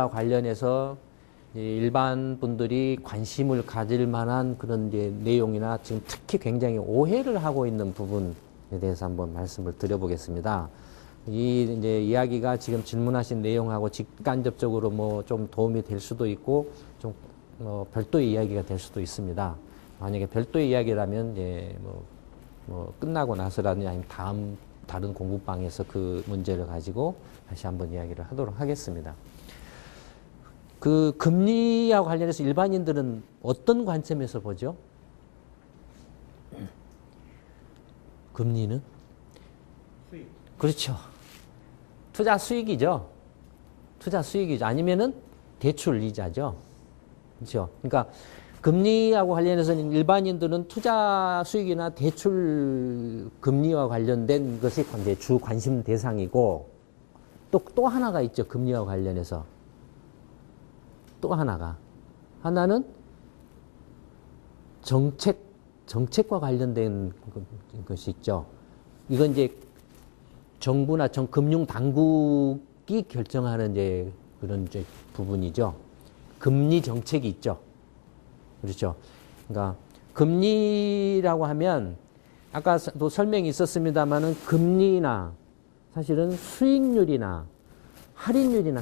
금리와 관련해서 일반 분들이 관심을 가질 만한 그런 이제 내용이나 지금 특히 굉장히 오해를 하고 있는 부분에 대해서 한번 말씀을 드려보겠습니다. 이 이제 이야기가 지금 질문하신 내용하고 직간접적으로 뭐 좀 도움이 될 수도 있고 좀 별도의 이야기가 될 수도 있습니다. 만약에 별도의 이야기라면 이제 뭐 끝나고 나서라든지 아니면 다른 공부방에서 그 문제를 가지고 다시 한번 이야기를 하도록 하겠습니다. 그 금리와 관련해서 일반인들은 어떤 관점에서 보죠? 금리는? 수익. 그렇죠. 투자 수익이죠. 투자 수익이죠. 아니면은 대출 이자죠. 그렇죠. 그러니까 금리하고 관련해서는 일반인들은 투자 수익이나 대출 금리와 관련된 것이 이제 주 관심 대상이고 또 하나가 있죠. 금리와 관련해서. 또 하나는 정책과 관련된 것이 있죠. 이건 이제 정부나 금융 당국이 결정하는 이제 그런 이제 부분이죠. 금리 정책이 있죠. 그렇죠. 그러니까 금리라고 하면 아까도 설명이 있었습니다만은 금리나 사실은 수익률이나 할인율이나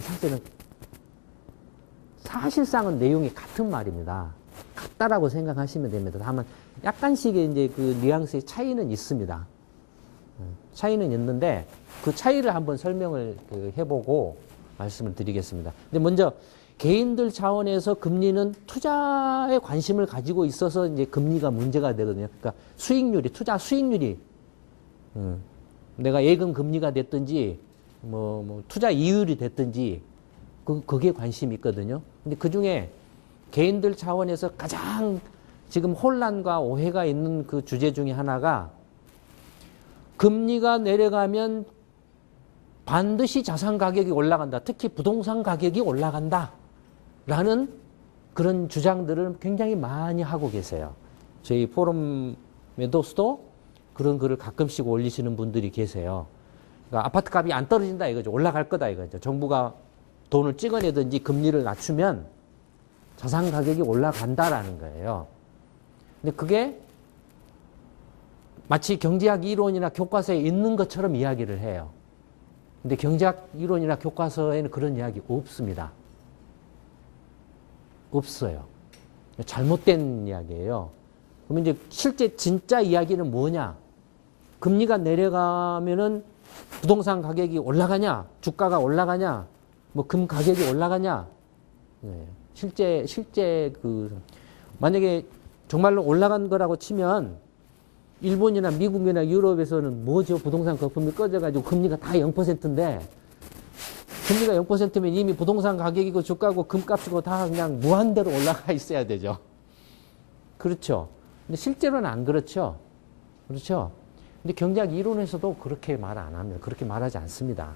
사실상은 내용이 같은 말입니다. 같다라고 생각하시면 됩니다. 다만 약간씩의 이제 그 뉘앙스의 차이는 있습니다. 차이는 있는데 그 차이를 한번 설명을 해보고 말씀을 드리겠습니다. 근데 먼저 개인들 차원에서 금리는 투자에 관심을 가지고 있어서 이제 금리가 문제가 되거든요. 그러니까 수익률이, 투자 수익률이, 내가 예금 금리가 됐든지, 투자 이율이 됐든지, 그게 관심이 있거든요. 근데 그 중에 개인들 차원에서 가장 지금 혼란과 오해가 있는 그 주제 중에 하나가 금리가 내려가면 반드시 자산 가격이 올라간다. 특히 부동산 가격이 올라간다. 라는 그런 주장들을 굉장히 많이 하고 계세요. 저희 포럼에도서도 그런 글을 가끔씩 올리시는 분들이 계세요. 그러니까 아파트 값이 안 떨어진다 이거죠. 올라갈 거다 이거죠. 정부가 돈을 찍어내든지 금리를 낮추면 자산 가격이 올라간다라는 거예요. 근데 그게 마치 경제학 이론이나 교과서에 있는 것처럼 이야기를 해요. 근데 경제학 이론이나 교과서에는 그런 이야기 없습니다. 없어요. 잘못된 이야기예요. 그러면 이제 실제 진짜 이야기는 뭐냐? 금리가 내려가면은 부동산 가격이 올라가냐? 주가가 올라가냐? 금 가격이 올라가냐? 네. 실제 만약에 정말로 올라간 거라고 치면 일본이나 미국이나 유럽에서는 뭐죠? 부동산 거품이 꺼져가지고 금리가 다 0%인데 금리가 0%면 이미 부동산 가격이고 주가고 금값이고 다 그냥 무한대로 올라가 있어야 되죠. 그렇죠. 근데 실제로는 안 그렇죠. 그렇죠. 근데 경제학 이론에서도 그렇게 말 안 합니다. 그렇게 말하지 않습니다.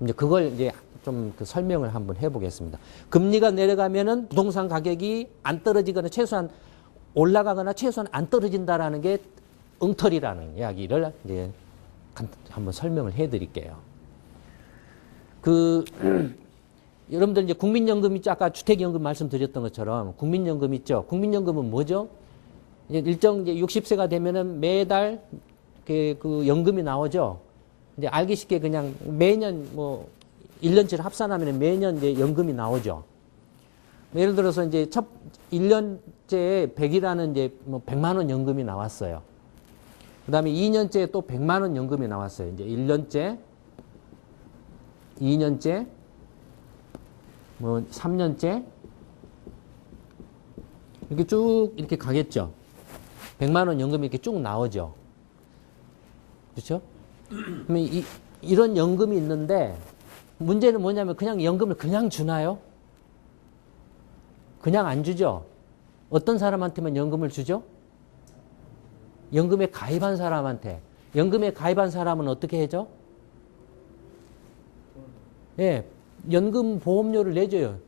이제 그걸 이제 좀 설명을 한번 해보겠습니다. 금리가 내려가면은 부동산 가격이 안 떨어지거나 최소한 올라가거나 최소한 안 떨어진다라는 게 엉터리라는 이야기를 이제 한번 설명을 해드릴게요. 여러분들 이제 국민연금 있죠? 아까 주택연금 말씀드렸던 것처럼 국민연금 있죠? 국민연금은 뭐죠? 일정 이제 60세가 되면은 매달 그 연금이 나오죠? 이제 알기 쉽게 그냥 매년 1년치를 합산하면 매년 이제 연금이 나오죠. 예를 들어서 이제 1년째에 100이라는 이제 100만 원 연금이 나왔어요. 그 다음에 2년째에 또 100만 원 연금이 나왔어요. 이제 1년째, 2년째, 3년째, 이렇게 쭉 이렇게 가겠죠. 100만 원 연금이 이렇게 쭉 나오죠. 그렇죠? 그러면 이런 연금이 있는데 문제는 뭐냐면 그냥 연금을 그냥 주나요? 그냥 안 주죠. 어떤 사람한테만 연금을 주죠? 연금에 가입한 사람한테. 연금에 가입한 사람은 어떻게 해죠? 예, 연금 보험료를 내줘요.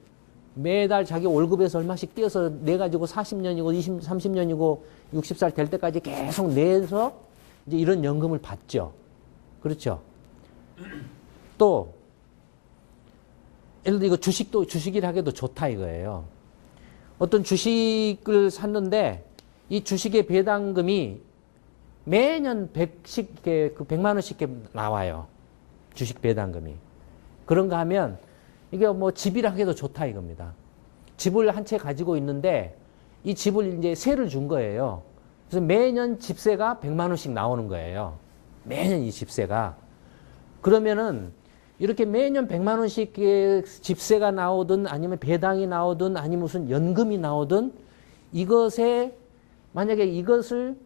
매달 자기 월급에서 얼마씩 떼어서 내가지고 40년이고 30년이고 60살 될 때까지 계속 내서 이제 이런 연금을 받죠. 그렇죠. 또 예를 들어 이거 주식이라 하기도 좋다 이거예요. 어떤 주식을 샀는데 이 주식의 배당금이 매년 100만 원씩 나와요. 주식 배당금이. 그런가 하면 이게 뭐 집이라 하기도 좋다 이겁니다. 집을 한 채 가지고 있는데 이 집을 이제 세를 준 거예요. 그래서 매년 집세가 100만 원씩 나오는 거예요. 매년 이 집세가. 그러면은 이렇게 매년 100만 원씩 집세가 나오든 아니면 배당이 나오든 아니면 무슨 연금이 나오든 이것에 만약에 이것을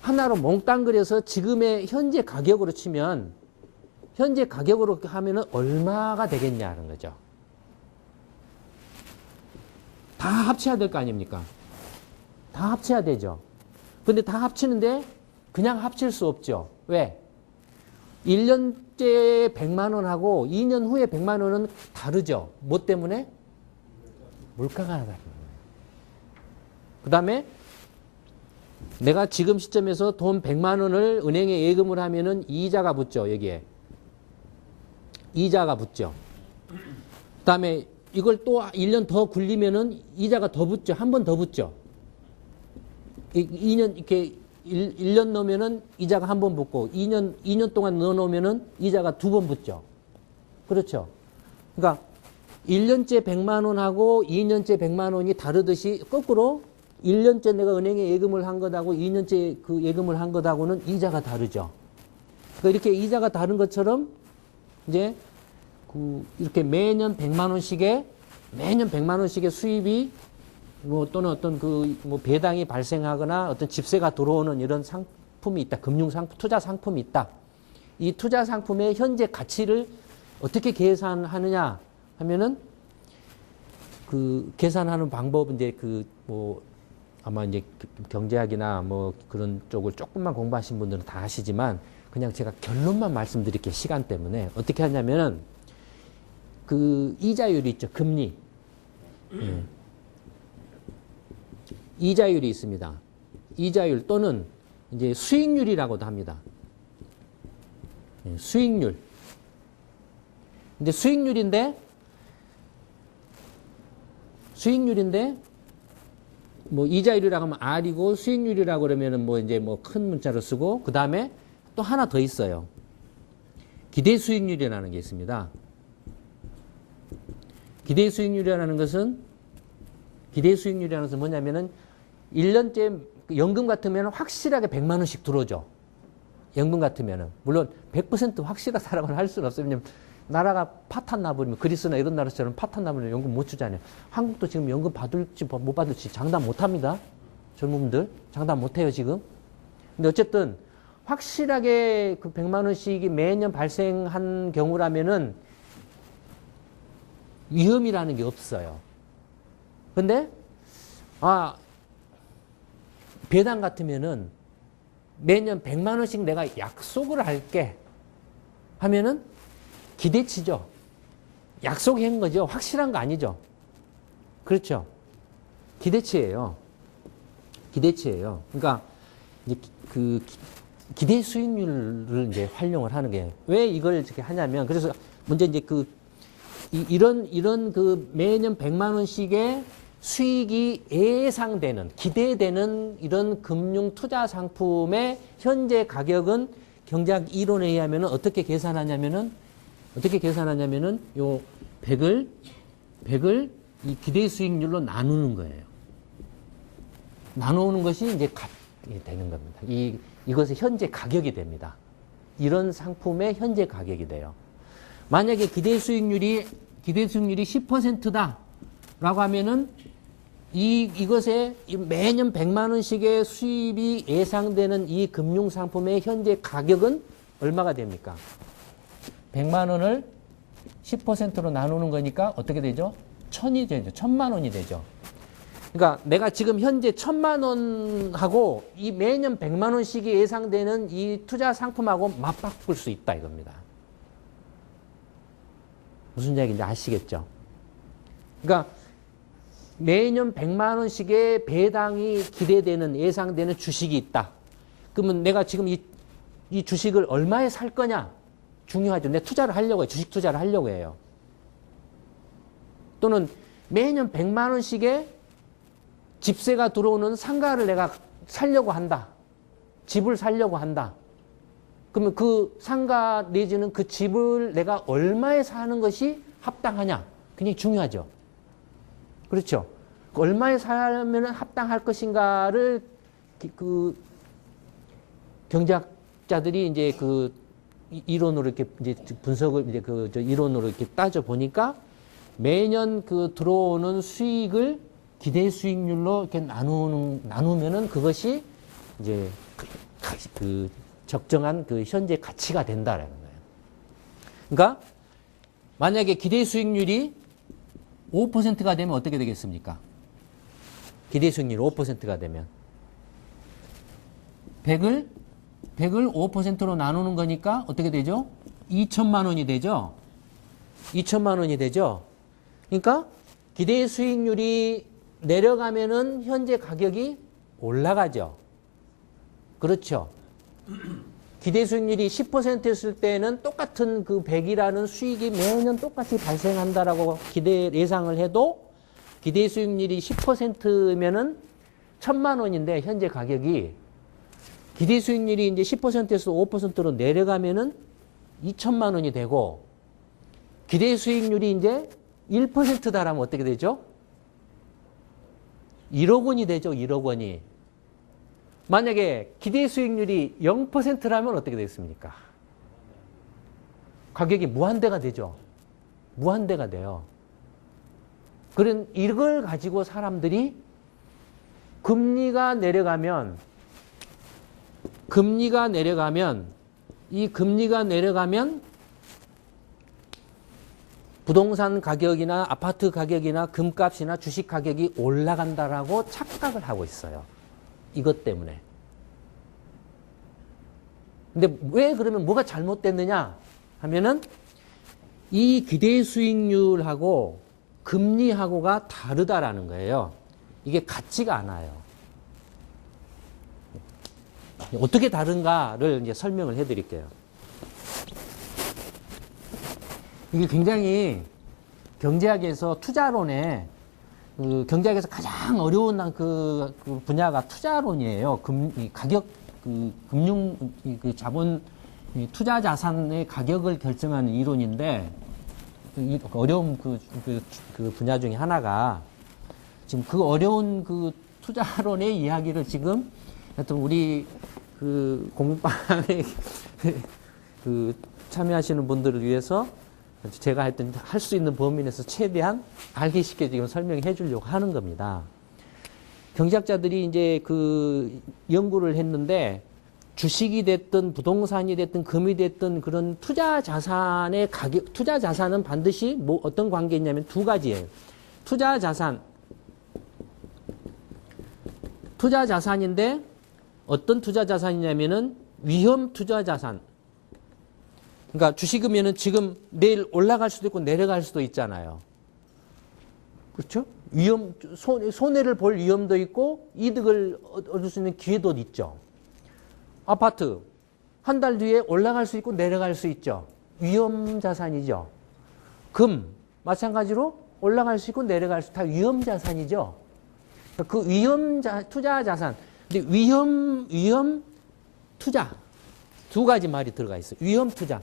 하나로 몽땅 그려서 지금의 현재 가격으로 치면 현재 가격으로 하면은 얼마가 되겠냐는 거죠. 다 합쳐야 될 거 아닙니까? 다 합쳐야 되죠. 근데 다 합치는데 그냥 합칠 수 없죠. 왜? 1년째 100만 원하고 2년 후에 100만 원은 다르죠. 뭐 때문에? 물가가 다른 거예요. 그 다음에 내가 지금 시점에서 돈 100만 원을 은행에 예금을 하면은 이자가 붙죠. 여기에. 이자가 붙죠. 그 다음에 이걸 또 1년 더 굴리면은 이자가 더 붙죠. 한 번 더 붙죠. 2년 이렇게 1년 넣으면은 이자가 한 번 붙고 2년 동안 넣어 놓으면은 이자가 두 번 붙죠. 그렇죠. 그러니까 1년째 100만 원하고 2년째 100만 원이 다르듯이 거꾸로 1년째 내가 은행에 예금을 한 것하고 2년째 그 예금을 한 것하고는 이자가 다르죠. 그러니까 이렇게 이자가 다른 것처럼 이제 이렇게 매년 100만 원씩의 수입이 뭐 또는 어떤 뭐 배당이 발생하거나 어떤 집세가 들어오는 이런 상품이 있다. 투자 상품이 있다. 이 투자 상품의 현재 가치를 어떻게 계산하느냐 하면은 그 계산하는 방법은 이제 뭐 아마 이제 경제학이나 뭐 그런 쪽을 조금만 공부하신 분들은 다 아시지만 그냥 제가 결론만 말씀드릴게요. 시간 때문에. 어떻게 하냐면은 그 이자율이 있죠. 금리. 이자율이 있습니다. 이자율 또는 이제 수익률이라고도 합니다. 수익률. 근데 수익률인데 뭐 이자율이라고 하면 R이고 수익률이라고 그러면은 뭐 이제 뭐 큰 문자로 쓰고 그 다음에 또 하나 더 있어요. 기대 수익률이라는 게 있습니다. 기대 수익률이라는 것은 뭐냐면은 1년째 연금 같으면 확실하게 100만 원씩 들어오죠. 연금 같으면은. 물론 100% 확실하다라고는 할 수는 없어요. 왜냐면 나라가 파탄 나버리면 그리스나 이런 나라처럼 파탄 나버리면 연금 못 주잖아요. 한국도 지금 연금 받을지 못 받을지 장담 못 합니다. 젊은 분들. 장담 못 해요, 지금. 근데 어쨌든 확실하게 그 100만 원씩이 매년 발생한 경우라면은 위험이라는 게 없어요. 근데 배당 같으면은 매년 100만 원씩 내가 약속을 할게 하면은 기대치죠. 약속한 거죠. 확실한 거 아니죠. 그렇죠. 기대치예요. 그러니까 이제 기대 수익률을 이제 활용을 하는 게 왜 이걸 이렇게 하냐면 그래서 먼저 이제 이런 매년 100만 원씩의 수익이 예상되는, 기대되는 이런 금융 투자 상품의 현재 가격은 경제학 이론에 의하면 어떻게 계산하냐면은 요 100을 이 기대 수익률로 나누는 거예요. 나누는 것이 이제 값이 되는 겁니다. 이것의 현재 가격이 됩니다. 이런 상품의 현재 가격이 돼요. 만약에 기대 수익률이 10%다 라고 하면은 이것에 매년 100만 원씩의 수입이 예상되는 이 금융 상품의 현재 가격은 얼마가 됩니까? 100만 원을 10%로 나누는 거니까 어떻게 되죠? 1000이 되죠. 1000만 원이 되죠. 그러니까 내가 지금 현재 1000만 원하고 이 매년 100만 원씩이 예상되는 이 투자 상품하고 맞바꿀 수 있다 이겁니다. 무슨 이야기인지 아시겠죠? 그러니까 매년 100만 원씩의 배당이 기대되는 예상되는 주식이 있다. 그러면 내가 지금 이 주식을 얼마에 살 거냐? 중요하죠. 내 투자를 하려고 해요. 주식 투자를 하려고 해요. 또는 매년 100만 원씩의 집세가 들어오는 상가를 내가 살려고 한다. 집을 살려고 한다. 그러면 그 상가 내지는 그 집을 내가 얼마에 사는 것이 합당하냐? 굉장히 중요하죠. 그렇죠. 얼마에 살면 합당할 것인가를 그 경제학자들이 이제 그 이론으로 이렇게 이제 분석을 이제 그 이론으로 이렇게 따져 보니까 매년 그 들어오는 수익을 기대 수익률로 이렇게 나누면은 그것이 이제 그 적정한 그 현재 가치가 된다라는 거예요. 그러니까 만약에 기대 수익률이 5%가 되면 어떻게 되겠습니까? 기대 수익률 5%가 되면 100을 5%로 나누는 거니까 어떻게 되죠? 2천만 원이 되죠? 2천만 원이 되죠? 그러니까 기대 수익률이 내려가면은 현재 가격이 올라가죠. 그렇죠. 기대 수익률이 10%였을 때는 똑같은 그 100이라는 수익이 매년 똑같이 발생한다라고 예상을 해도 기대 수익률이 10%면은 1,000만 원인데 현재 가격이 기대 수익률이 이제 10%에서 5%로 내려가면은 2천만 원이 되고 기대 수익률이 이제 1%다라면 어떻게 되죠? 1억 원이 되죠. 1억 원이. 만약에 기대 수익률이 0%라면 어떻게 되겠습니까? 가격이 무한대가 되죠. 무한대가 돼요. 그런 이걸 가지고 사람들이 금리가 내려가면 부동산 가격이나 아파트 가격이나 금값이나 주식 가격이 올라간다라고 착각을 하고 있어요. 이것 때문에. 근데 왜 그러면 뭐가 잘못됐느냐 하면은 이 기대 수익률하고 금리하고가 다르다라는 거예요. 이게 같지가 않아요. 어떻게 다른가를 이제 설명을 해 드릴게요. 이게 굉장히 경제학에서 투자론에 경제학에서 가장 어려운 그 분야가 투자론이에요. 가격, 금융, 자본, 투자 자산의 가격을 결정하는 이론인데, 어려운 그 분야 중에 하나가, 지금 그 어려운 그 투자론의 이야기를 지금, 하여튼 우리 그 공부방에 참여하시는 분들을 위해서 제가 하여튼 할 수 있는 범위 내에서 최대한 알기 쉽게 지금 설명해 주려고 하는 겁니다. 경제학자들이 이제 그 연구를 했는데 주식이 됐든 부동산이 됐든 금이 됐든 그런 투자 자산의 가격, 투자 자산은 반드시 뭐 어떤 관계가 있냐면 두 가지예요. 투자 자산인데 어떤 투자 자산이냐면은 위험 투자 자산. 그러니까 주식이면은 지금 내일 올라갈 수도 있고 내려갈 수도 있잖아요. 그렇죠? 손해를 볼 위험도 있고 이득을 얻을 수 있는 기회도 있죠. 아파트 한 달 뒤에 올라갈 수 있고 내려갈 수 있죠. 위험 자산이죠. 금 마찬가지로 올라갈 수 있고 내려갈 수 다 위험 자산이죠. 그 투자 자산. 근데 위험 투자 두 가지 말이 들어가 있어요. 위험 투자.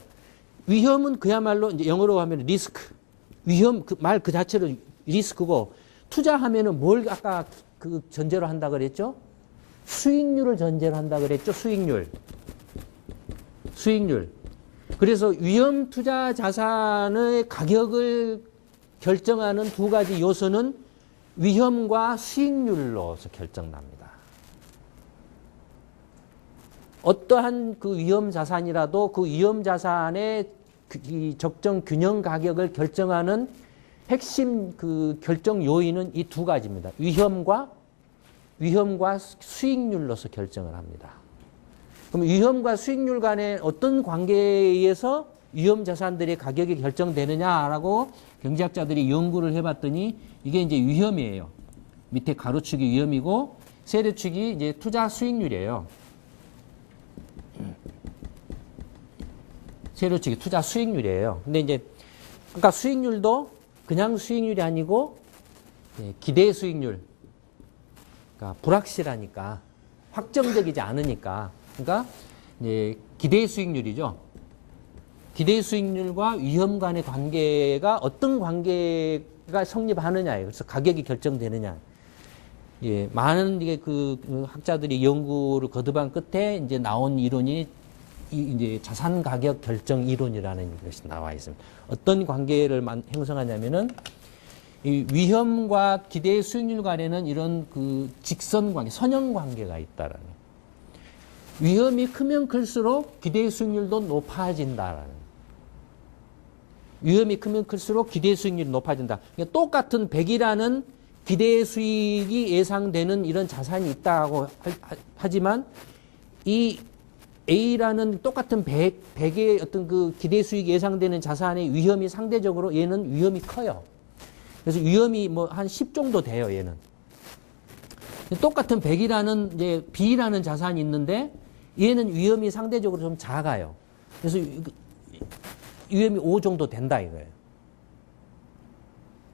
위험은 그야말로 이제 영어로 하면 리스크. 위험 말 그 자체로 리스크고 투자하면은 뭘 아까 그 전제로 한다 그랬죠? 수익률을 전제로 한다 그랬죠? 수익률. 그래서 위험 투자 자산의 가격을 결정하는 두 가지 요소는 위험과 수익률로서 결정납니다. 어떠한 그 위험 자산이라도 그 위험 자산의 이 적정 균형 가격을 결정하는 핵심 그 결정 요인은 이 두 가지입니다. 위험과 수익률로서 결정을 합니다. 그럼 위험과 수익률 간의 어떤 관계에 의해서 위험 자산들의 가격이 결정되느냐라고 경제학자들이 연구를 해봤더니 이게 이제 위험이에요. 밑에 가로축이 위험이고 세로축이 이제 투자 수익률이에요. 세로축이 투자 수익률이에요. 근데 이제 그러니까 수익률도 그냥 수익률이 아니고 기대 수익률. 그러니까 불확실하니까 확정적이지 않으니까. 그러니까 이제 기대 수익률이죠. 기대 수익률과 위험 간의 관계가 어떤 관계가 성립하느냐예요. 그래서 가격이 결정되느냐. 예, 많은 이게 그 학자들이 연구를 거듭한 끝에 이제 나온 이론이 이제 자산 가격 결정 이론이라는 것이 나와 있습니다. 어떤 관계를 형성하냐면은 이 위험과 기대 수익률 간에는 이런 그 직선 관계, 선형 관계가 있다라는. 위험이 크면 클수록 기대 수익률도 높아진다라는. 위험이 크면 클수록 기대 수익률이 높아진다. 그러니까 똑같은 100이라는 기대 수익이 예상되는 이런 자산이 있다고 하지만 이 A라는 똑같은 100의 어떤 그 기대 수익이 예상되는 자산의 위험이 상대적으로 얘는 위험이 커요. 그래서 위험이 뭐 한 10 정도 돼요, 얘는. 똑같은 100이라는 이제 B라는 자산이 있는데 얘는 위험이 상대적으로 좀 작아요. 그래서 위험이 5 정도 된다 이거예요.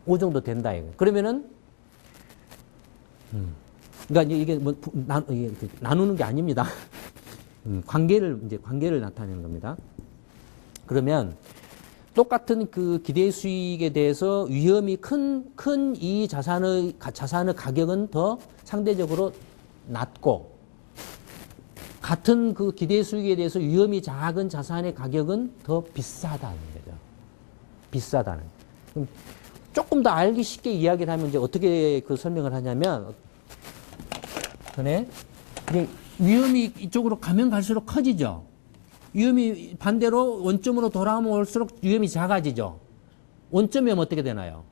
5 정도 된다 이거예요. 그러면은 그러니까 이게 뭐 나누는 게 아닙니다. 관계를 나타내는 겁니다. 그러면 똑같은 그 기대 수익에 대해서 위험이 큰 이 자산의 가격은 더 상대적으로 낮고 같은 그 기대 수익에 대해서 위험이 작은 자산의 가격은 더 비싸다는 거죠. 비싸다는. 그럼 조금 더 알기 쉽게 이야기를 하면 이제 어떻게 그 설명을 하냐면, 이제 위험이 이쪽으로 가면 갈수록 커지죠. 위험이 반대로 원점으로 돌아오면 올수록 위험이 작아지죠. 원점이 오면 어떻게 되나요?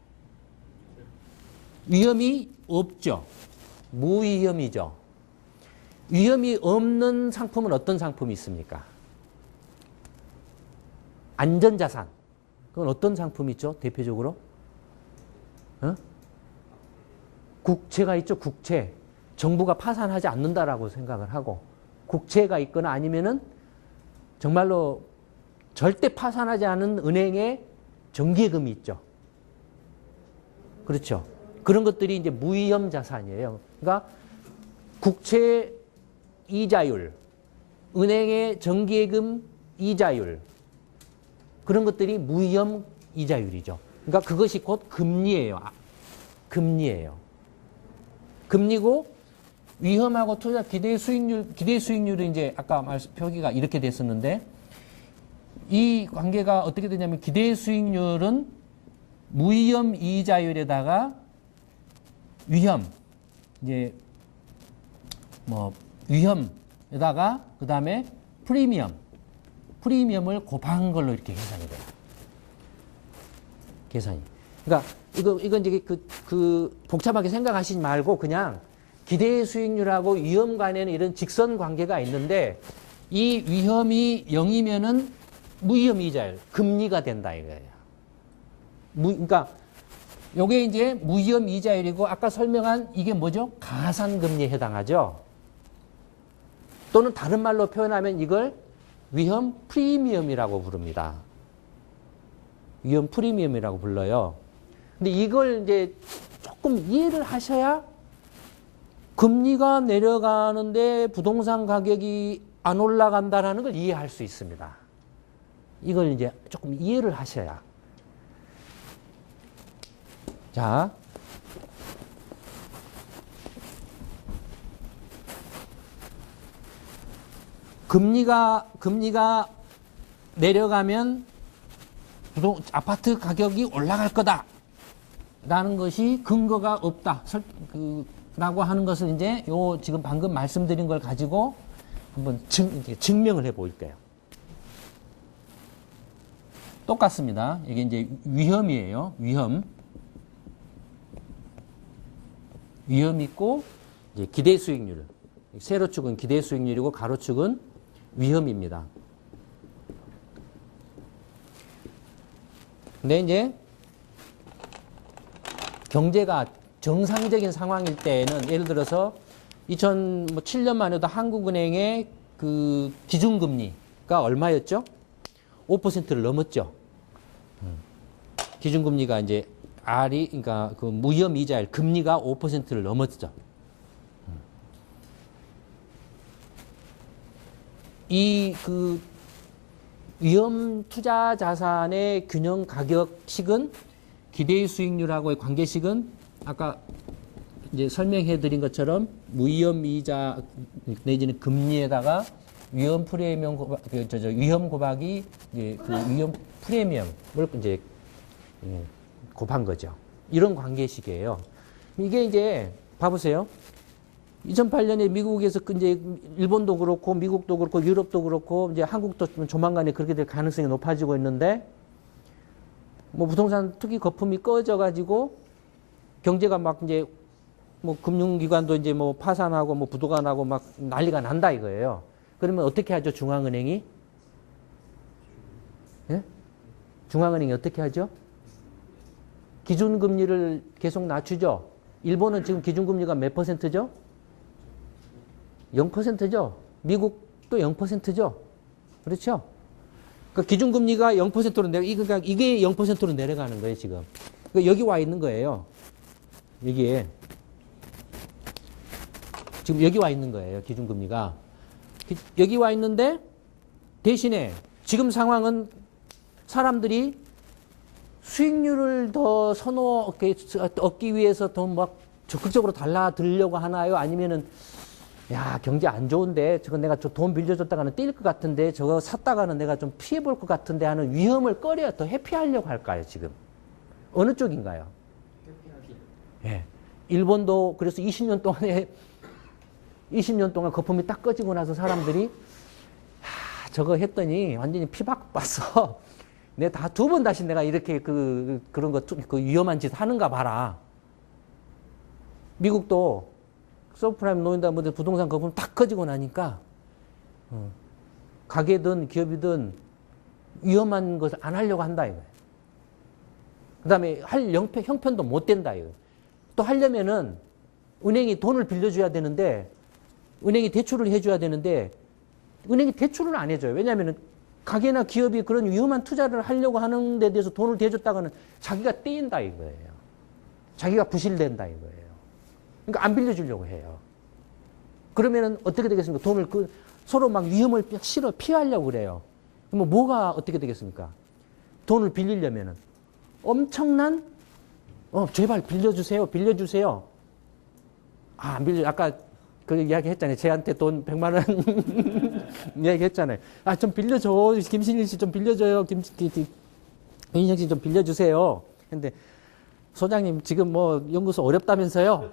위험이 없죠. 무위험이죠. 위험이 없는 상품은 어떤 상품이 있습니까? 안전자산. 그건 어떤 상품이 있죠? 대표적으로? 국채가 있죠. 국채. 정부가 파산하지 않는다라고 생각을 하고 국채가 있거나 아니면은 정말로 절대 파산하지 않은 은행의 정기예금이 있죠. 그렇죠. 그런 것들이 이제 무위험 자산이에요. 그러니까 국채 이자율, 은행의 정기예금 이자율, 그런 것들이 무위험 이자율이죠. 그러니까 그것이 곧 금리예요. 금리예요. 금리고 위험하고 투자 기대 수익률은 이제 아까 표기가 이렇게 됐었는데 이 관계가 어떻게 되냐면 기대 수익률은 무위험 이자율에다가 위험, 이제 뭐 위험에다가 그 다음에 프리미엄을 곱한 걸로 이렇게 계산이 돼요. 계산이. 그러니까 이건 이제 그 복잡하게 생각하시지 말고 그냥 기대 수익률하고 위험 간에는 이런 직선 관계가 있는데 이 위험이 0이면은 무위험 이자율, 금리가 된다 이거예요. 그러니까 요게 이제 무위험 이자율이고 아까 설명한 이게 뭐죠? 가산금리에 해당하죠. 또는 다른 말로 표현하면 이걸 위험 프리미엄이라고 부릅니다. 위험 프리미엄이라고 불러요. 근데 이걸 이제 조금 이해를 하셔야 금리가 내려가는데 부동산 가격이 안 올라간다는 걸 이해할 수 있습니다. 이걸 이제 조금 이해를 하셔야. 자. 금리가 내려가면 아파트 가격이 올라갈 거다. 라는 것이 근거가 없다. 라고 하는 것을 이제 지금 방금 말씀드린 걸 가지고 한번 증명을 해 보일게요. 똑같습니다. 이게 이제 위험이에요. 위험 있고 이제 기대 수익률. 세로축은 기대 수익률이고 가로축은 위험입니다. 근데 이제 경제가 정상적인 상황일 때는 예를 들어서 2007년만 해도 한국은행의 그 기준금리가 얼마였죠? 5%를 넘었죠. 기준금리가 이제 R이 그러니까 그 무위험 이자율 금리가 5%를 넘었죠. 이 그 위험 투자 자산의 균형 가격식은 기대 수익률하고의 관계식은 아까 이제 설명해 드린 것처럼 무위험 이자 내지는 금리에다가 위험 프리미엄 위험 곱하기 이제 그 위험 프리미엄을 이제 곱한 거죠. 이런 관계식이에요. 이게 이제 봐보세요. 2008년에 미국에서 이제 일본도 그렇고 미국도 그렇고 유럽도 그렇고 이제 한국도 조만간에 그렇게 될 가능성이 높아지고 있는데 뭐 부동산 투기 거품이 꺼져가지고 경제가 막 이제 뭐 금융기관도 이제 뭐 파산하고 뭐 부도가 나고 막 난리가 난다 이거예요. 그러면 어떻게 하죠? 중앙은행이? 예? 중앙은행이 어떻게 하죠? 기준금리를 계속 낮추죠. 일본은 지금 기준금리가 몇 %죠? 0%죠. 미국도 0%죠. 그렇죠? 그러니까 기준금리가 0%로 그러니까 이게 0%로 내려가는 거예요, 지금. 그러니까 여기 와 있는 거예요. 여기에. 지금 여기 와 있는 거예요, 기준금리가. 여기 와 있는데 대신에 지금 상황은 사람들이 수익률을 더 얻기 위해서 더 막 적극적으로 달라들려고 하나요? 아니면은 야, 경제 안 좋은데 저거 내가 돈 빌려줬다가는 뛸 것 같은데 저거 샀다가는 내가 좀 피해볼 것 같은데 하는 위험을 더 회피하려고 할까요, 지금? 어느 쪽인가요? 예. 일본도 그래서 20년 동안 거품이 딱 꺼지고 나서 사람들이 저거 했더니 완전히 피박 봤어. 내가 다 2번 다시 내가 이렇게 그런 거 그 위험한 짓 하는가 봐라. 미국도 서브프라임 노인다분들 부동산 거품 딱 꺼지고 나니까 가게든 기업이든 위험한 것을 안 하려고 한다 이거예요. 그 다음에 할 형편도 못 된다 이거예요. 또 하려면은 은행이 돈을 빌려줘야 되는데 은행이 대출을 해줘야 되는데 은행이 대출을 안 해줘요. 왜냐하면 가게나 기업이 그런 위험한 투자를 하려고 하는 데 대해서 돈을 대줬다가는 자기가 떼인다 이거예요. 자기가 부실된다 이거예요. 그러니까 안 빌려주려고 해요. 그러면은 어떻게 되겠습니까? 돈을 서로 막 위험을 싫어 피하려고 그래요. 그러면 뭐가 어떻게 되겠습니까? 돈을 빌리려면은 엄청난 제발 빌려주세요. 아, 안 빌려. 아까 그 이야기 했잖아요. 쟤한테 돈 100만 원 이야기 했잖아요. 아, 좀 빌려줘. 김신일 씨 좀 빌려줘요. 윤희정 씨 좀 빌려주세요. 근데 소장님 지금 뭐 연구소 어렵다면서요?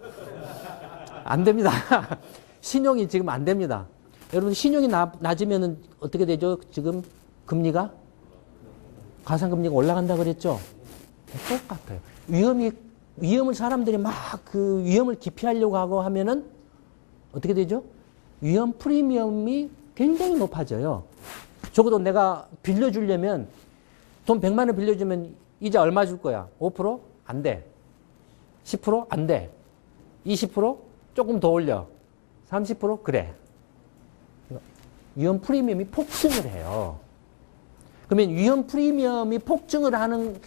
안 됩니다. 신용이 지금 안 됩니다. 여러분 신용이 낮으면 어떻게 되죠? 지금 금리가 가상금리가 올라간다 그랬죠? 똑같아요. 위험을 사람들이 막 그 위험을 기피하려고 하고 하면은 어떻게 되죠? 위험 프리미엄이 굉장히 높아져요. 적어도 내가 빌려주려면 돈 100만 원 빌려주면 이자 얼마 줄 거야? 5%? 안 돼. 10%? 안 돼. 20%? 조금 더 올려. 30%? 그래. 위험 프리미엄이 폭증을 해요. 그러면 위험 프리미엄이 폭증을 하는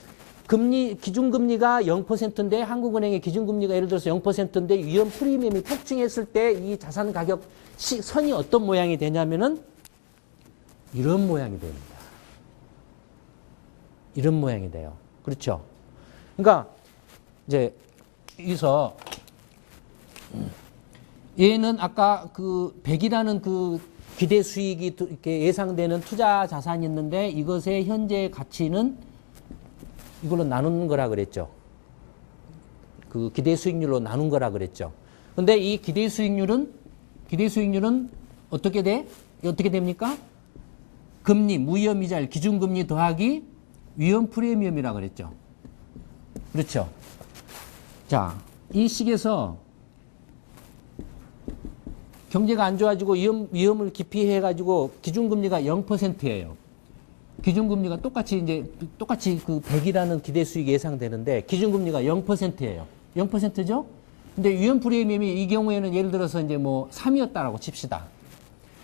기준금리가 0%인데 한국은행의 기준금리가 예를 들어서 0%인데 위험 프리미엄이 폭증했을 때 이 자산 가격 선이 어떤 모양이 되냐면은 이런 모양이 됩니다. 이런 모양이 돼요. 그렇죠? 그러니까 이제 여기서 얘는 아까 그 100이라는 그 기대 수익이 이렇게 예상되는 투자 자산이 있는데 이것의 현재 가치는 이걸로 나눈 거라 그랬죠. 그 기대 수익률로 나눈 거라 그랬죠. 근데 이 기대 수익률은 어떻게 됩니까? 금리, 무위험 이자율, 기준금리 더하기 위험 프리미엄이라 그랬죠. 그렇죠. 자, 이 식에서 경제가 안 좋아지고 위험을 기피해가지고 기준금리가 0%예요. 기준금리가 똑같이 그 100이라는 기대 수익이 예상되는데 기준금리가 0%예요. 0%죠? 근데 위험 프리미엄이 이 경우에는 예를 들어서 이제 뭐 3이었다라고 칩시다.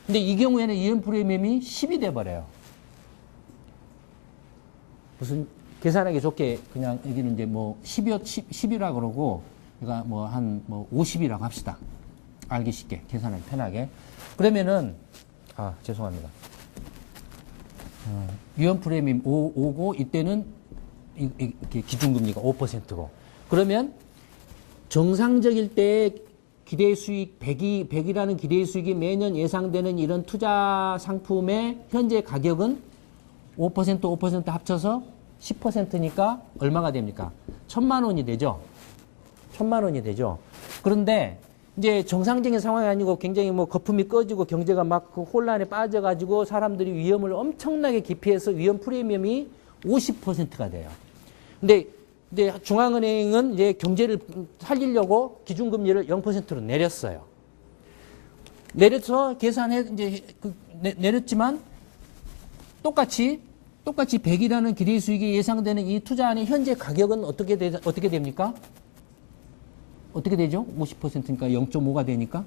근데 이 경우에는 위험 프리미엄이 10이 돼 버려요. 무슨 계산하기 좋게 그냥 여기는 이제 뭐 10이라 그러고 그러니까 뭐 한 뭐 50이라고 합시다. 알기 쉽게 계산하기 편하게. 그러면은 죄송합니다. 위험 프리미엄 5고 이때는 기준금리가 5%고 그러면 정상적일 때 기대 수익 100이라는 기대 수익이 매년 예상되는 이런 투자 상품의 현재 가격은 5% 합쳐서 10%니까 얼마가 됩니까? 1,000만 원이 되죠. 1,000만 원이 되죠. 그런데 이제 정상적인 상황이 아니고 굉장히 뭐 거품이 꺼지고 경제가 막 그 혼란에 빠져가지고 사람들이 위험을 엄청나게 기피해서 위험 프리미엄이 50%가 돼요. 근데 중앙은행은 이제 경제를 살리려고 기준금리를 0%로 내렸어요. 내려서 계산해 이제 내렸지만 똑같이 100이라는 기대 수익이 예상되는 이 투자안의 현재 가격은 어떻게 됩니까? 어떻게 되죠? 50%니까 0.5가 되니까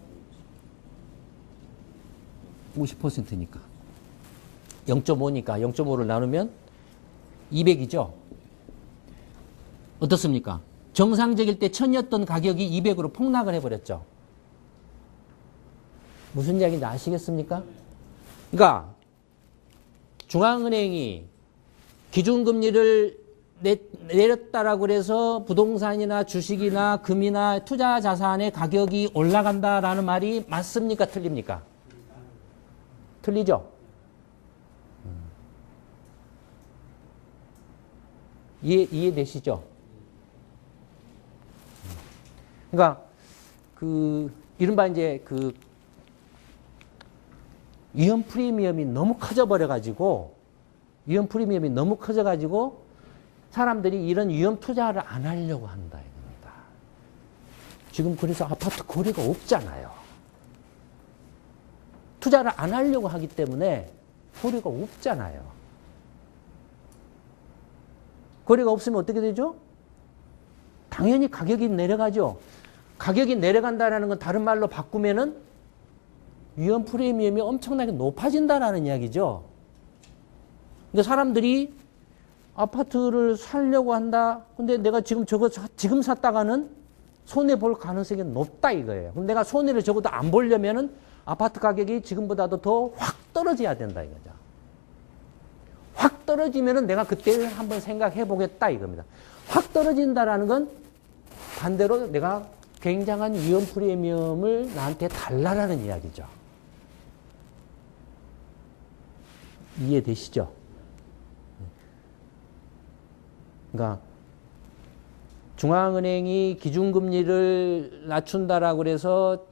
50%니까 0.5니까 0.5를 나누면 200이죠. 어떻습니까? 정상적일 때 1000이었던 가격이 200으로 폭락을 해버렸죠. 무슨 이야기인지 아시겠습니까? 그러니까 중앙은행이 기준금리를 내렸다라고 해서 부동산이나 주식이나 금이나 투자 자산의 가격이 올라간다라는 말이 맞습니까? 틀립니까? 틀리죠? 이해되시죠? 그러니까 이른바 이제 위험 프리미엄이 너무 커져버려가지고 사람들이 이런 위험 투자를 안 하려고 한다 이겁니다. 지금 그래서 아파트 거래가 없잖아요. 투자를 안 하려고 하기 때문에 거래가 없잖아요. 거래가 없으면 어떻게 되죠? 당연히 가격이 내려가죠. 가격이 내려간다는 건 다른 말로 바꾸면은 위험 프리미엄이 엄청나게 높아진다라는 이야기죠. 근데 사람들이 아파트를 사려고 한다. 근데 내가 지금 지금 샀다가는 손해 볼 가능성이 높다 이거예요. 그럼 내가 손해를 적어도 안 보려면은 아파트 가격이 지금보다도 더 확 떨어져야 된다 이거죠. 확 떨어지면은 내가 그때 한번 생각해 보겠다 이겁니다. 확 떨어진다라는 건 반대로 내가 굉장한 위험 프리미엄을 나한테 달라라는 이야기죠. 이해되시죠? 그러니까 중앙은행이 기준금리를 낮춘다라고 해서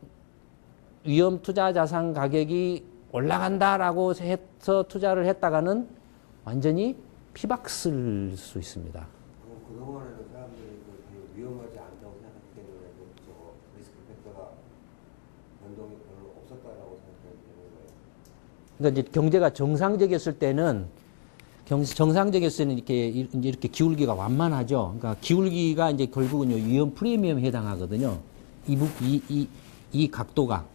위험 투자 자산 가격이 올라간다라고 해서 투자를 했다가는 완전히 피박스일 수 있습니다. 그동안에는 사람들이 위험하지 않다고 생각했기 때문에 저거 리스크 팩터가 변동이 별로 없었다라고 생각하는 거예요. 그러니까 이제 경제가 정상적이었을 때는 이렇게 기울기가 완만하죠. 그러니까 기울기가 이제 결국은 위험 프리미엄에 해당하거든요. 이 각도가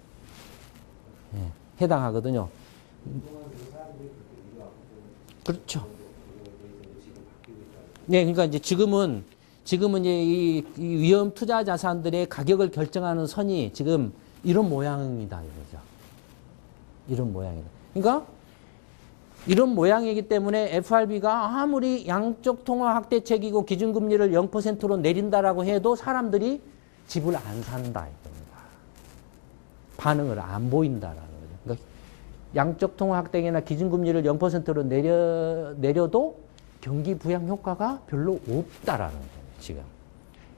해당하거든요. 그렇죠. 네, 그러니까 이제 지금은 이제 이 위험 투자 자산들의 가격을 결정하는 선이 지금 이런 모양이다 이거죠. 이런 모양이다. 그러니까 이런 모양이기 때문에 FRB가 아무리 양적 통화 확대책이고 기준금리를 0%로 내린다라고 해도 사람들이 집을 안 산다 이겁니다. 반응을 안 보인다라는 거죠. 그러니까 양적 통화 확대나 기준금리를 0%로 내려도 경기 부양 효과가 별로 없다라는 거예요. 지금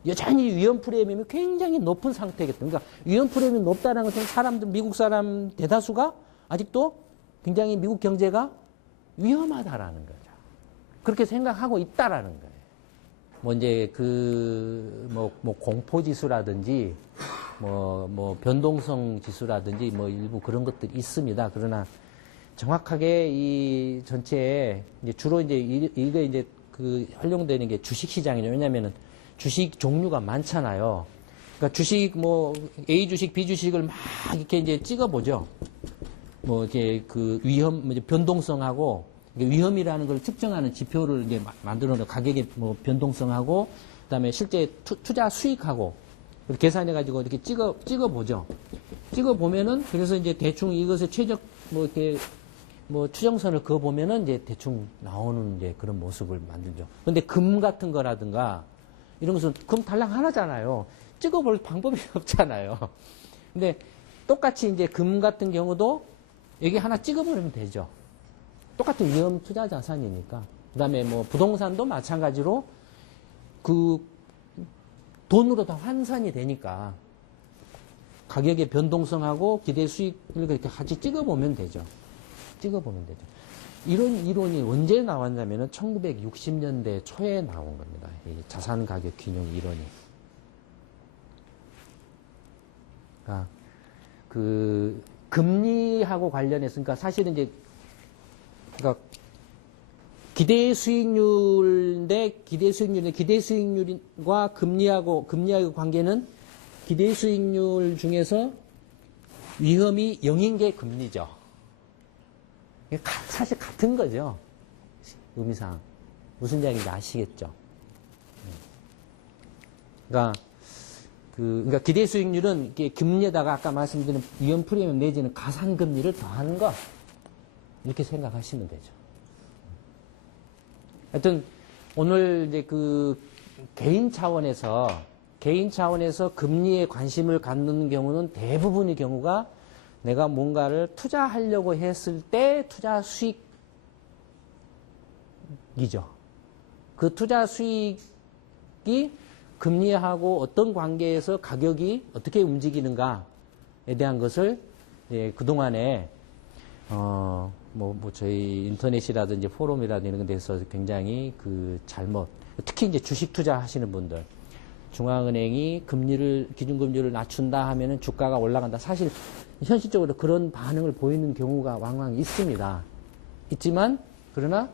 여전히 위험 프리미엄이 굉장히 높은 상태이기 때문에 그러니까 위험 프리미엄이 높다는 것은 미국 사람 대다수가 아직도 굉장히 미국 경제가 위험하다라는 거죠. 그렇게 생각하고 있다라는 거예요. 뭐 이제 뭐 공포 지수라든지 뭐 변동성 지수라든지 뭐 일부 그런 것들이 있습니다. 그러나 정확하게 이 전체에 이제 주로 이제 이게 이제 활용되는 게 주식 시장이죠. 왜냐면은 주식 종류가 많잖아요. 그러니까 주식 뭐 A 주식, B 주식을 막 이렇게 이제 찍어보죠. 뭐 이제 변동성하고 이게 위험이라는 걸 측정하는 지표를 이제 만들어 놓은 가격의 뭐 변동성하고 그다음에 실제 투자 수익하고 계산해 가지고 이렇게 찍어 보죠. 찍어 보면은 그래서 이제 대충 이것의 최적 뭐 이렇게 뭐 추정선을 그어 보면은 이제 대충 나오는 이제 그런 모습을 만들죠. 근데 금 같은 거라든가 이런 것은 금 달랑 하나잖아요. 찍어 볼 방법이 없잖아요. 근데 똑같이 이제 금 같은 경우도 여기 하나 찍어 버리면 되죠. 똑같은 위험 투자 자산이니까. 그다음에 뭐 부동산도 마찬가지로 그 돈으로 다 환산이 되니까 가격의 변동성하고 기대 수익을 그렇게 같이 찍어보면 되죠. 찍어보면 되죠. 이런 이론이 언제 나왔냐면은 1960년대 초에 나온 겁니다. 이 자산 가격 균형 이론이. 그러니까 그 금리하고 관련해서 그러니까 사실은 이제 그러니까 기대 수익률인데 기대 수익률과 금리하고 관계는 기대 수익률 중에서 위험이 0인 게 금리죠. 사실 같은 거죠. 의미상. 무슨 이야기인지 아시겠죠? 그러니까 기대 수익률은 금리에다가 아까 말씀드린 위험 프리미엄 내지는 가산 금리를 더하는 것. 이렇게 생각하시면 되죠. 하여튼 오늘 이제 그 개인 차원에서 금리에 관심을 갖는 경우는 대부분의 경우가 내가 뭔가를 투자하려고 했을 때 투자 수익이죠. 그 투자 수익이 금리하고 어떤 관계에서 가격이 어떻게 움직이는가에 대한 것을 그동안에 저희 인터넷이라든지 포럼이라든지 이런 데서 굉장히 특히 이제 주식 투자 하시는 분들, 중앙은행이 기준금리를 낮춘다 하면은 주가가 올라간다. 사실, 현실적으로 그런 반응을 보이는 경우가 왕왕 있습니다. 있지만, 그러나,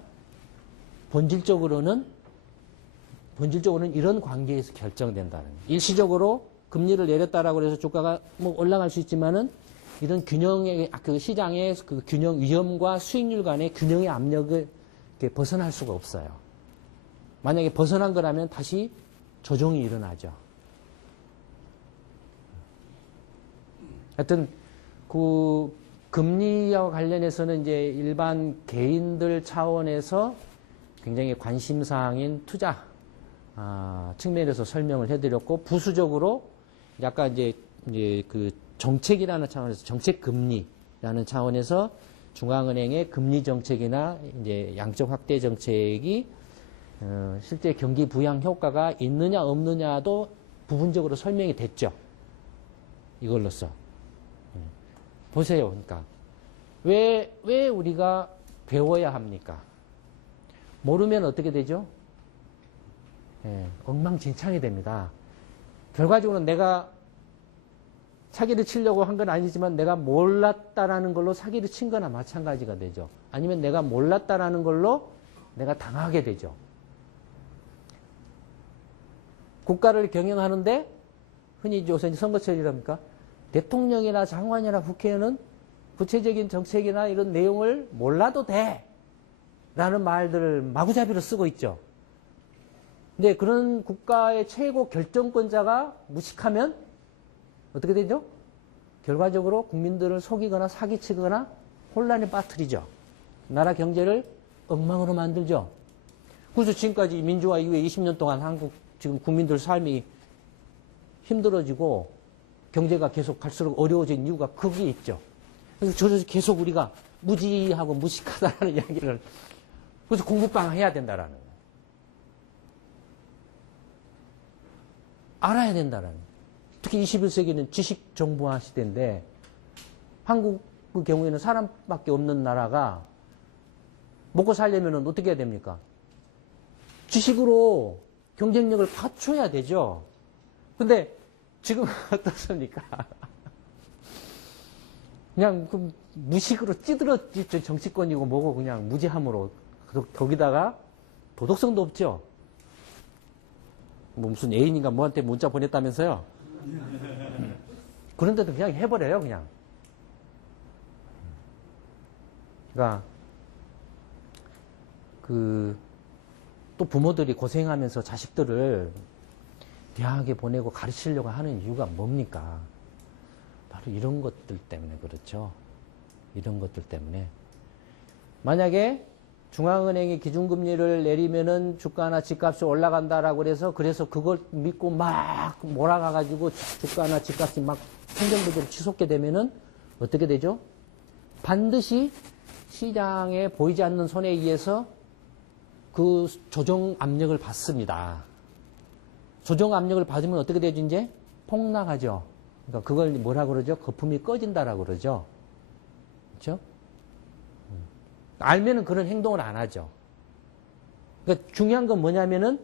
본질적으로는 이런 관계에서 결정된다는 거예요. 일시적으로 금리를 내렸다라고 해서 주가가 뭐 올라갈 수 있지만은, 이런 균형의, 시장의 균형, 위험과 수익률 간의 균형의 압력을 벗어날 수가 없어요. 만약에 벗어난 거라면 다시 조정이 일어나죠. 하여튼, 금리와 관련해서는 이제 일반 개인들 차원에서 굉장히 관심사항인 투자, 측면에서 설명을 해드렸고, 부수적으로 약간 이제 정책이라는 차원에서 정책금리라는 차원에서 중앙은행의 금리 정책이나 이제 양적 확대 정책이 실제 경기 부양 효과가 있느냐 없느냐도 부분적으로 설명이 됐죠. 이걸로써 보세요. 그러니까 왜 우리가 배워야 합니까? 모르면 어떻게 되죠? 엉망진창이 됩니다. 결과적으로는 내가 사기를 치려고 한 건 아니지만 내가 몰랐다라는 걸로 사기를 친 거나 마찬가지가 되죠. 아니면 내가 몰랐다라는 걸로 내가 당하게 되죠. 국가를 경영하는데 흔히 요새 선거철이랍니까? 대통령이나 장관이나 국회의원은 구체적인 정책이나 이런 내용을 몰라도 돼 라는 말들을 마구잡이로 쓰고 있죠. 근데 그런 국가의 최고 결정권자가 무식하면 어떻게 되죠? 결과적으로 국민들을 속이거나 사기치거나 혼란에 빠뜨리죠. 나라 경제를 엉망으로 만들죠. 그래서 지금까지 민주화 이후에 20년 동안 한국 지금 국민들 삶이 힘들어지고 경제가 계속 갈수록 어려워진 이유가 거기에 있죠. 그래서 저래서 계속 우리가 무지하고 무식하다는 이야기를 그래서 공부방 해야 된다라는 거예요. 알아야 된다라는 거예요. 특히 21세기는 지식 정보화 시대인데 한국의 경우에는 사람밖에 없는 나라가 먹고 살려면 어떻게 해야 됩니까? 지식으로 경쟁력을 갖춰야 되죠. 근데 지금 어떻습니까? 그냥 무식으로 찌들었지 정치권이고 뭐고 그냥 무지함으로 거기다가 도덕성도 없죠. 뭐 무슨 애인인가 뭐한테 문자 보냈다면서요? 그런데도 그냥 해버려요, 그냥. 그러니까 또 부모들이 고생하면서 자식들을 대학에 보내고 가르치려고 하는 이유가 뭡니까? 바로 이런 것들 때문에 그렇죠. 이런 것들 때문에. 만약에 중앙은행이 기준금리를 내리면은 주가나 집값이 올라간다라고 그래서 그걸 믿고 막 몰아가가지고 주가나 집값이 막 행정부대로 치솟게 되면은 어떻게 되죠? 반드시 시장에 보이지 않는 손에 의해서 그 조정 압력을 받습니다. 조정 압력을 받으면 어떻게 되죠, 이제? 폭락하죠. 그러니까 그걸 뭐라 그러죠? 거품이 꺼진다라고 그러죠. 그렇죠? 알면은 그런 행동을 안 하죠. 그러니까 중요한 건 뭐냐면은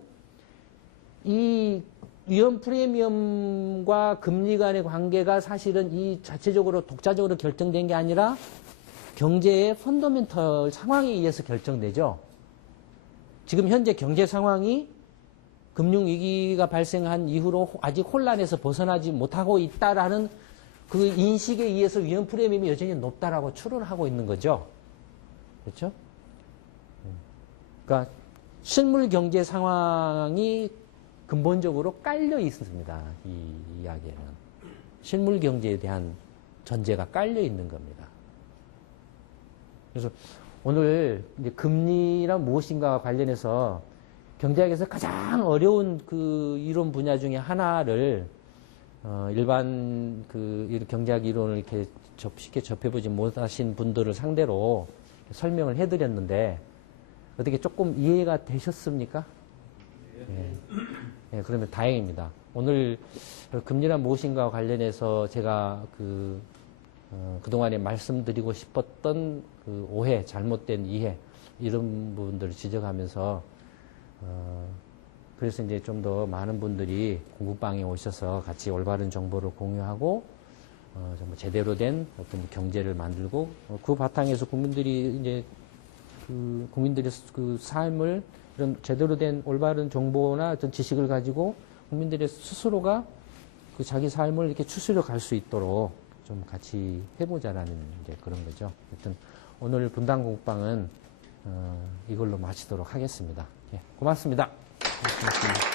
이 위험 프리미엄과 금리 간의 관계가 사실은 이 자체적으로 독자적으로 결정된 게 아니라 경제의 펀더멘털 상황에 의해서 결정되죠. 지금 현재 경제 상황이 금융위기가 발생한 이후로 아직 혼란에서 벗어나지 못하고 있다라는 그 인식에 의해서 위험 프리미엄이 여전히 높다라고 추론하고 있는 거죠. 그렇죠? 그러니까 실물 경제 상황이 근본적으로 깔려 있습니다. 이 이야기에는. 실물 경제에 대한 전제가 깔려 있는 겁니다. 그래서 오늘 이제 금리란 무엇인가와 관련해서 경제학에서 가장 어려운 그 이론 분야 중에 하나를 일반 그 경제학 이론을 이렇게 쉽게 접해보지 못하신 분들을 상대로 설명을 해드렸는데 어떻게 조금 이해가 되셨습니까? 네. 네, 그러면 다행입니다. 오늘 금리란 무엇인가와 관련해서 제가 그동안에 말씀드리고 싶었던 그 오해, 잘못된 이해 이런 부분들을 지적하면서 그래서 이제 좀 더 많은 분들이 공부방에 오셔서 같이 올바른 정보를 공유하고 정말 제대로 된 어떤 경제를 만들고 그 바탕에서 국민들이 이제 국민들의 그 삶을 이런 제대로 된 올바른 정보나 어떤 지식을 가지고 국민들의 스스로가 그 자기 삶을 이렇게 추스려 갈 수 있도록 좀 같이 해보자라는 이제 그런 거죠. 하여튼 오늘 분당 공부방은 이걸로 마치도록 하겠습니다. 예, 고맙습니다. 고맙습니다.